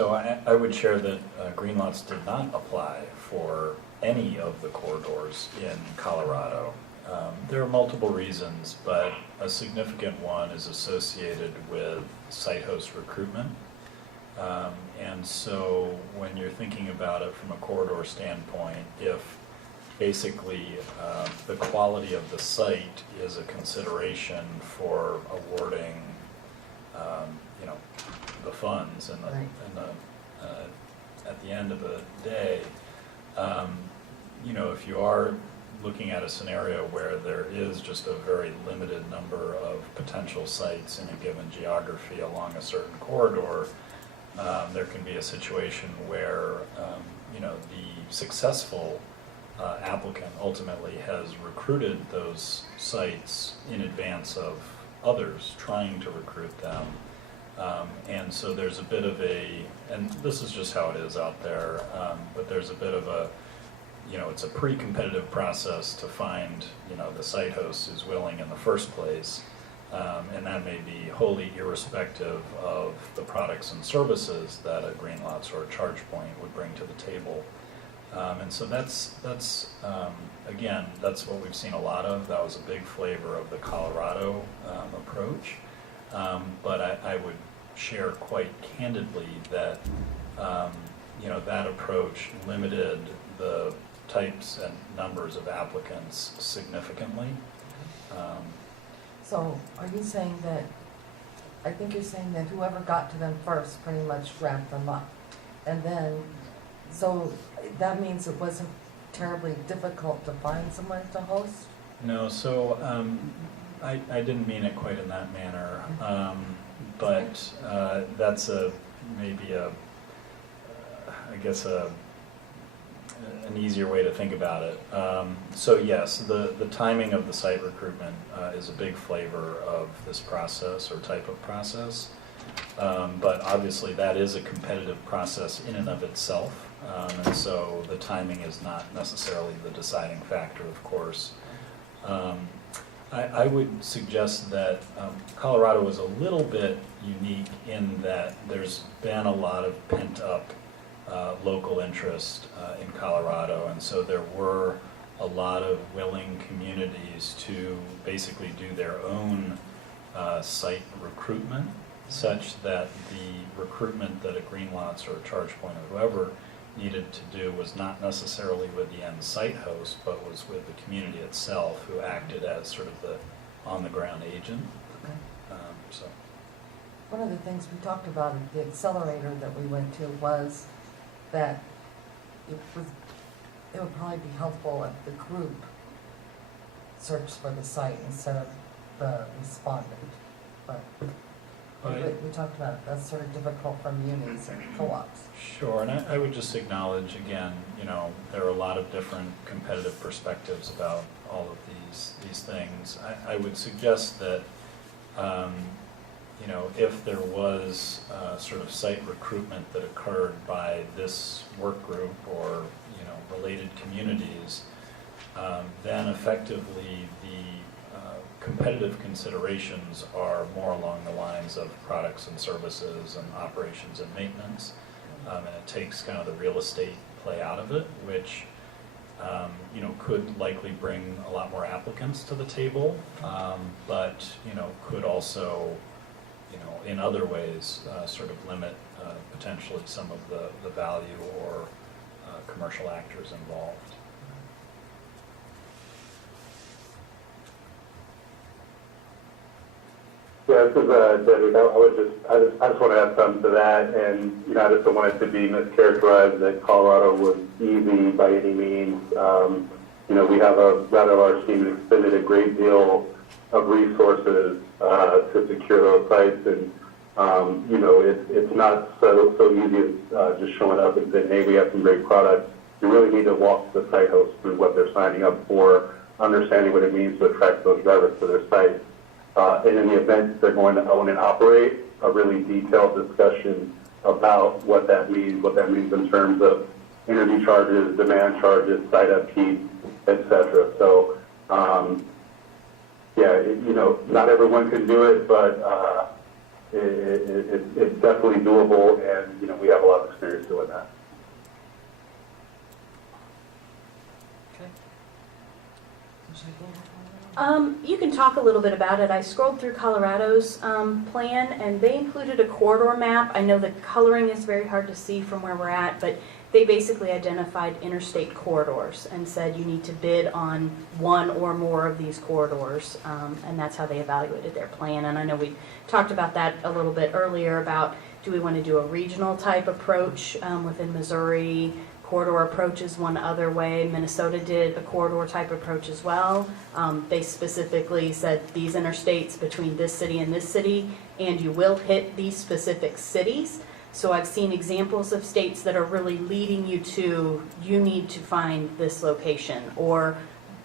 So I would share that green lots did not apply for any of the corridors in Colorado. There are multiple reasons, but a significant one is associated with site host recruitment. And so when you're thinking about it from a corridor standpoint, if basically the quality of the site is a consideration for awarding the funds and Right. at the end of the day, if you are looking at a scenario where there is just a very limited number of potential sites in a given geography along a certain corridor, there can be a situation where the successful applicant ultimately has recruited those sites in advance of others trying to recruit them. And so there's a bit of and this is just how it is out there, but there's a bit of it's a pretty competitive process to find, the site host who's willing in the first place. And that may be wholly irrespective of the products and services that a green lots or a charge point would bring to the table. And so that's again, that's what we've seen a lot of. That was a big flavor of the Colorado approach. But I would share quite candidly that that approach limited the types and numbers of applicants significantly. So are you saying that, I think you're saying that whoever got to them first pretty much wrapped them up? And then, so that means it wasn't terribly difficult to find someone to host? No, so I didn't mean it quite in that manner, but that's an easier way to think about it. So yes, the timing of the site recruitment is a big flavor of this process or type of process, but obviously that is a competitive process in and of itself, and so the timing is not necessarily the deciding factor, of course. I would suggest that Colorado is a little bit unique in that there's been a lot of pent-up local interest in Colorado, and so there were a lot of willing communities to basically do their own site recruitment, such that the recruitment that a green lots or a charge point or whoever needed to do was not necessarily with the end site host, but was with the community itself, who acted as sort of the on-the-ground agent. Okay. So. One of the things we talked about at the accelerator that we went to was that it would probably be helpful if the group searched for the site instead of the respondent. But we talked about that's sort of difficult for munis and co-ops. Sure, and I would just acknowledge again, there are a lot of different competitive perspectives about all of these things. I would suggest that if there was sort of site recruitment that occurred by this work group or related communities, then effectively the competitive considerations are more along the lines of products and services and operations and maintenance, and it takes kind of the real estate play out of it, which could likely bring a lot more applicants to the table, but could also in other ways sort of limit potentially some of the value or commercial actors involved. Yeah, this is David. I just want to add something to that, and I just don't want it to be mischaracterized that Colorado was easy by any means. We have a rather large team that expended a great deal of resources to secure those sites, and it's not so easy as just showing up and saying, hey, we have some great products. You really need to walk the site host through what they're signing up for, understanding what it means to attract those drivers to their site. And in the event they're going to own and operate, a really detailed discussion about what that means in terms of energy charges, demand charges, site upkeep, etc. So, not everyone can do it, but it's definitely doable, and we have a lot of experience doing that. Okay. You can talk a little bit about it. I scrolled through Colorado's plan, and they included a corridor map. I know the coloring is very hard to see from where we're at, but they basically identified interstate corridors and said you need to bid on one or more of these corridors, and that's how they evaluated their plan. And I know we talked about that a little bit earlier about, do we want to do a regional type approach within Missouri? Corridor approach is one other way. Minnesota did a corridor type approach as well. They specifically said these interstates between this city and this city, and you will hit these specific cities. So I've seen examples of states that are really leading you to, you need to find this location. Or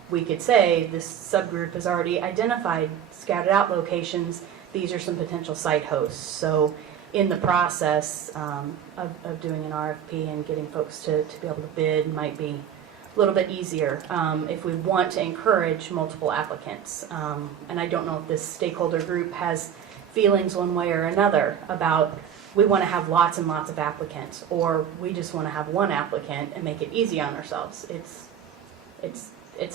we could say this subgroup has already identified scattered out locations. These are some potential site hosts. So in the process of doing an RFP and getting folks to be able to bid might be a little bit easier if we want to encourage multiple applicants. And I don't know if this stakeholder group has feelings one way or another about, we want to have lots and lots of applicants, or we just want to have one applicant and make it easy on ourselves. It's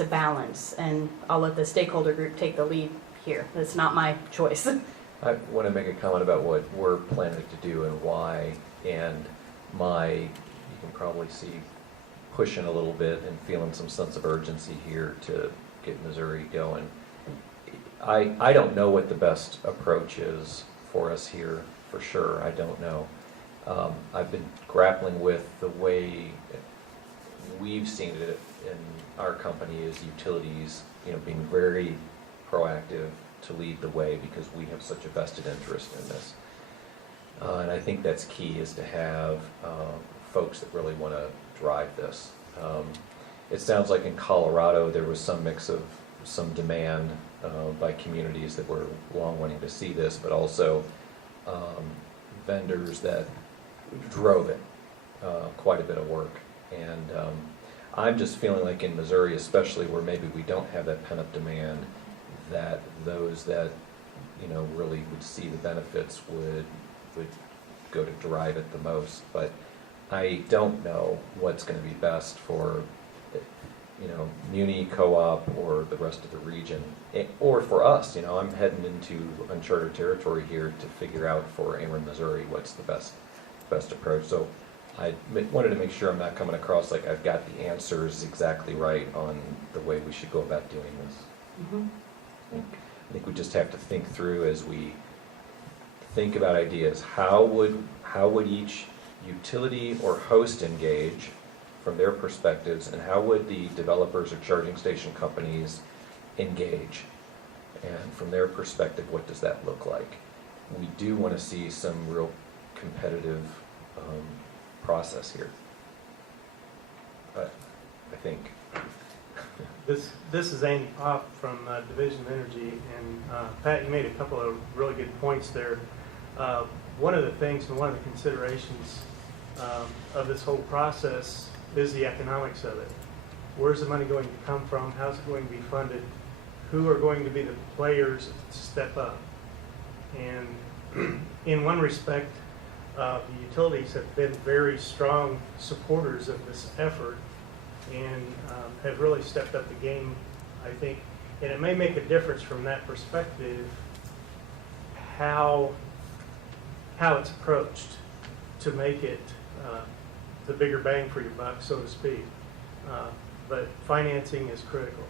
a balance, and I'll let the stakeholder group take the lead here. That's not my choice. I want to make a comment about what we're planning to do and why, and you can probably see pushing a little bit and feeling some sense of urgency here to get Missouri going. I don't know what the best approach is for us here, for sure. I don't know. I've been grappling with the way we've seen it in our company as utilities, being very proactive to lead the way because we have such a vested interest in this. And I think that's key, is to have folks that really want to drive this. It sounds like in Colorado there was some mix of some demand by communities that were long wanting to see this, but also vendors that drove it, quite a bit of work. And I'm just feeling like in Missouri, especially where maybe we don't have that pent-up demand, that those that really would see the benefits would go to drive it the most. But I don't know what's going to be best for Muni, co-op, or the rest of the region, or for us. I'm heading into uncharted territory here to figure out for Ameren, Missouri, what's the best approach. So I wanted to make sure I'm not coming across like I've got the answers exactly right on the way we should go about doing this. Mm-hmm. I think we just have to think through, as we think about ideas, how would each utility or host engage from their perspectives, and how would the developers or charging station companies engage? And from their perspective, what does that look like? We do want to see some real competitive process here. But I think This is Andy Pop from Division of Energy, and Pat, you made a couple of really good points there. One of the things and one of the considerations of this whole process is the economics of it. Where's the money going to come from? How's it going to be funded? Who are going to be the players to step up? And in one respect, the utilities have been very strong supporters of this effort, and have really stepped up the game, I think. And it may make a difference from that perspective how it's approached to make it the bigger bang for your buck, so to speak. But financing is critical.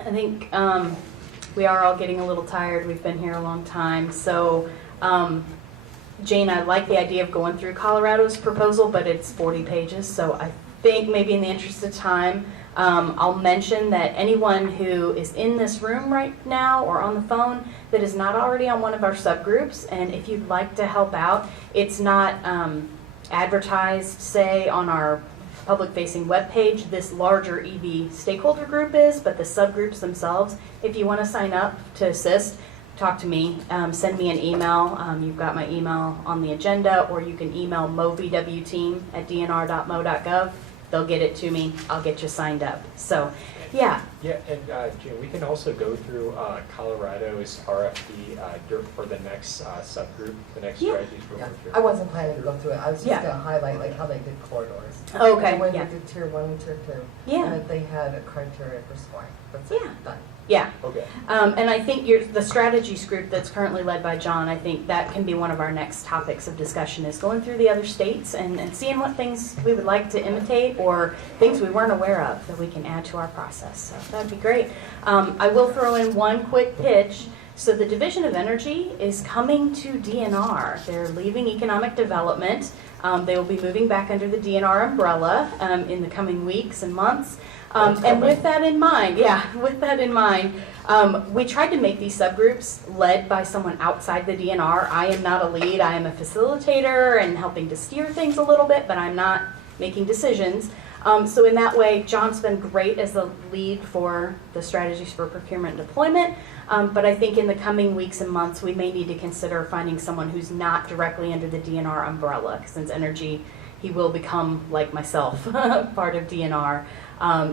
I think we are all getting a little tired. We've been here a long time. So, Jane, I like the idea of going through Colorado's proposal, but it's 40 pages. So I think maybe in the interest of time, I'll mention that anyone who is in this room right now or on the phone that is not already on one of our subgroups, and if you'd like to help out, it's not advertised, say, on our public-facing webpage. This larger EV stakeholder group is, but the subgroups themselves, if you want to sign up to assist, talk to me, send me an email. You've got my email on the agenda, or you can email movwteam@dnr.mo.gov, they'll get it to me, I'll get you signed up. So, yeah, Yeah, and June, we can also go through Colorado's RFP for the next subgroup, the next Yeah. strategies for Yeah, procurement. I wasn't planning to go through it, I was just Yeah. gonna highlight like how they did corridors. Okay, The way yeah. they did tier 1 and tier 2. Yeah. And that they had a criteria for scoring. That's it, Yeah. done. yeah. Okay. And I think the strategies group that's currently led by John, I think that can be one of our next topics of discussion, is going through the other states and seeing what things we would like to imitate or things we weren't aware of that we can add to our process. So that'd be great. I will throw in one quick pitch. So the Division of Energy is coming to DNR. They're leaving economic development. They will be moving back under the DNR umbrella in the coming weeks and months. And with that in mind, we tried to make these subgroups led by someone outside the DNR. I am not a lead, I am a facilitator and helping to steer things a little bit, but I'm not making decisions. So in that way, John's been great as the lead for the strategies for procurement and deployment. But I think in the coming weeks and months, we may need to consider finding someone who's not directly under the DNR umbrella, 'cause since energy, he will become, like myself, part of DNR.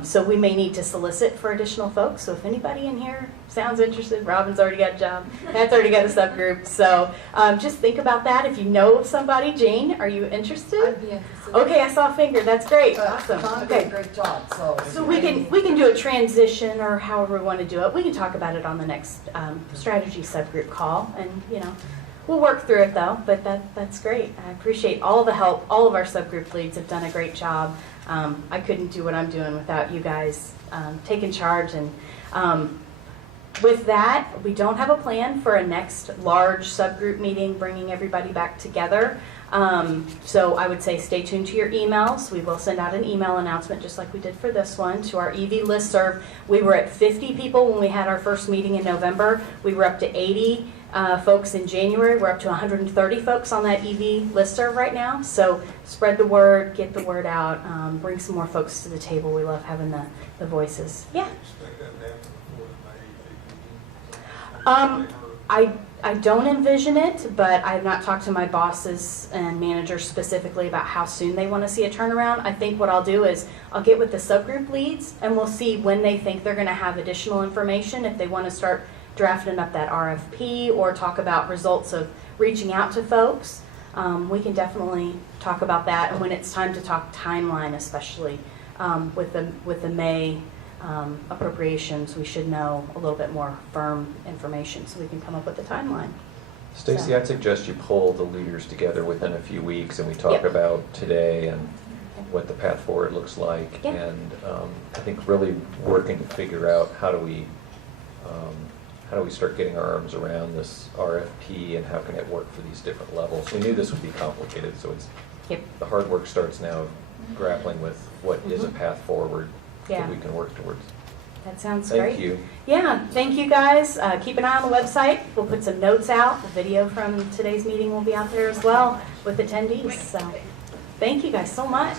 So we may need to solicit for additional folks. So if anybody in here sounds interested, Robin's already got a job, Pat's already got a subgroup. So just think about that. If you know of somebody, Jane, are you interested? I'd be interested. Okay, I saw a finger. That's great. But Awesome. John did a Okay. great job, so. So we can do a transition or however we want to do it. We can talk about it on the next strategy subgroup call, and we'll work through it though. But that's great. I appreciate all the help. All of our subgroup leads have done a great job. I couldn't do what I'm doing without you guys taking charge. And with that, we don't have a plan for a next large subgroup meeting, bringing everybody back together. So I would say stay tuned to your emails. We will send out an email announcement just like we did for this one to our EV listserv. We were at 50 people when we had our first meeting in November. We were up to 80 folks in January. We're up to 130 folks on that EV listserv right now. So spread the word, get the word out, bring some more folks to the table. We love having the voices. Yeah. I don't envision it, but I have not talked to my bosses and managers specifically about how soon they want to see a turnaround. I think what I'll do is I'll get with the subgroup leads and we'll see when they think they're going to have additional information, if they want to start drafting up that RFP or talk about results of reaching out to folks. We can definitely talk about that, and when it's time to talk timeline, especially with the May appropriations, we should know a little bit more firm information so we can come up with a timeline. Stacy, I'd suggest you pull the leaders together within a few weeks and we talk Yep. about today and what the path forward looks like. Yep. And I think really working to figure out how do we start getting our arms around this RFP and how can it work for these different levels. We knew this would be complicated, so Yep. the hard work starts now, grappling with what is a path forward Yeah. that we can work towards. That sounds great. Thank you. Yeah, thank you guys. Keep an eye on the website. We'll put some notes out. The video from today's meeting will be out there as well with attendees. So thank you guys so much.